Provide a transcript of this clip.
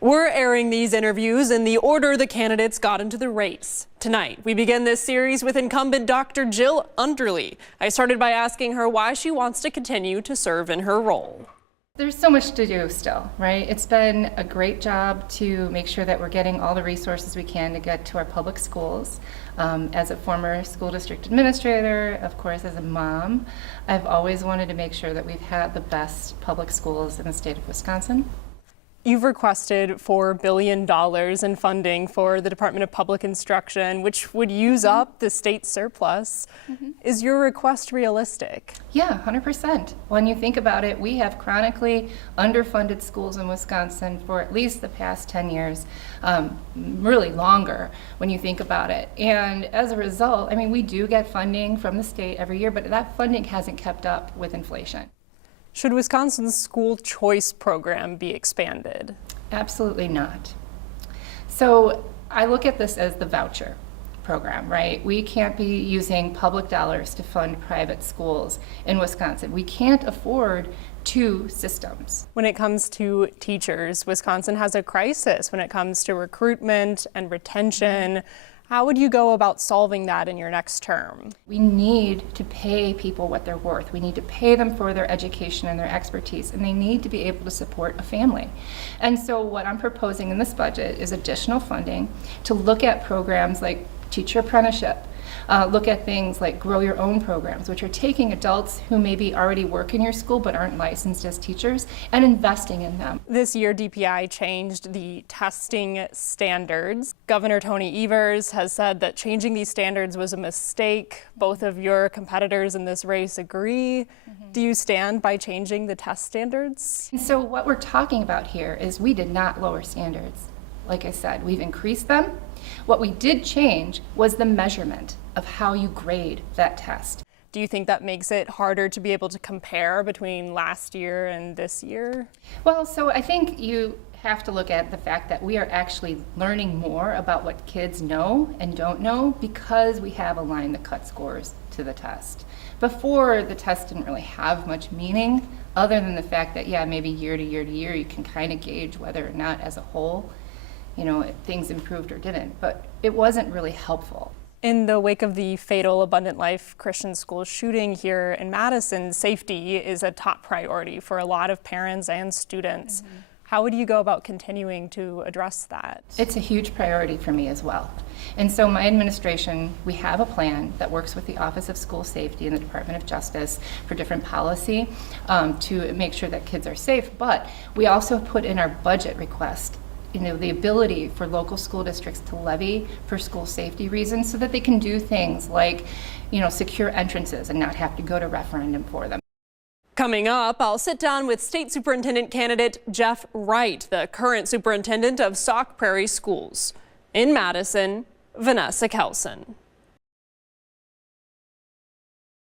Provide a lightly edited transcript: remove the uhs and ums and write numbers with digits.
We're airing these interviews in the order the candidates got into the race. Tonight, we begin this series with incumbent Dr. Jill Underly. I started by asking her why she wants to continue to serve in her role. There's so much to do still, right? It's been a great job to make sure that we're getting all the resources we can to get to our public schools. As a former school district administrator, of course, as a mom, I've always wanted to make sure that we've had the best public schools in the state of Wisconsin. You've requested $4 billion in funding for the Department of Public Instruction, which would use up the state surplus. Is your request realistic? Yeah, 100%. When you think about it, we have chronically underfunded schools in Wisconsin for at least the past 10 years, really longer when you think about it. And as a result, I mean, we do get funding from the state every year, but that funding hasn't kept up with inflation. Should Wisconsin's school choice program be expanded? Absolutely not. So I look at this as the voucher program, right? We can't be using public dollars to fund private schools in Wisconsin. We can't afford two systems. When it comes to teachers, Wisconsin has a crisis when it comes to recruitment and retention. How would you go about solving that in your next term? We need to pay people what they're worth. We need to pay them for their education and their expertise, and they need to be able to support a family. And so what I'm proposing in this budget is additional funding to look at programs like teacher apprenticeship, look at things like grow your own programs, which are taking adults who maybe already work in your school but aren't licensed as teachers and investing in them. This year, DPI changed the testing standards. Governor Tony Evers has said that changing these standards was a mistake. Both of your competitors in this race agree. Do you stand by changing the test standards? And so what we're talking about here is we did not lower standards. Like I said, we've increased them. What we did change was the measurement of how you grade that test. Do you think that makes it harder to be able to compare between last year and this year? Well, so I think you have to look at the fact that we are actually learning more about what kids know and don't know because we have a line that cut scores to the test. Before, the test didn't really have much meaning other than the fact that, yeah, maybe year to year to year you can kind of gauge whether or not as a whole, you know, if things improved or didn't, but it wasn't really helpful. In the wake of the fatal Abundant Life Christian School shooting here in Madison, safety is a top priority for a lot of parents and students. How would you go about continuing to address that? It's a huge priority for me as well. And so my administration, we have a plan that works with the Office of School Safety and the Department of Justice for different policy to make sure that kids are safe, but we also put in our budget request the ability for local school districts to levy for school safety reasons so that they can do things like, secure entrances and not have to go to referendum for them. Coming up, I'll sit down with State Superintendent candidate Jeff Wright, the current superintendent of Sauk Prairie Schools. In Madison, Vanessa Kjeldsen.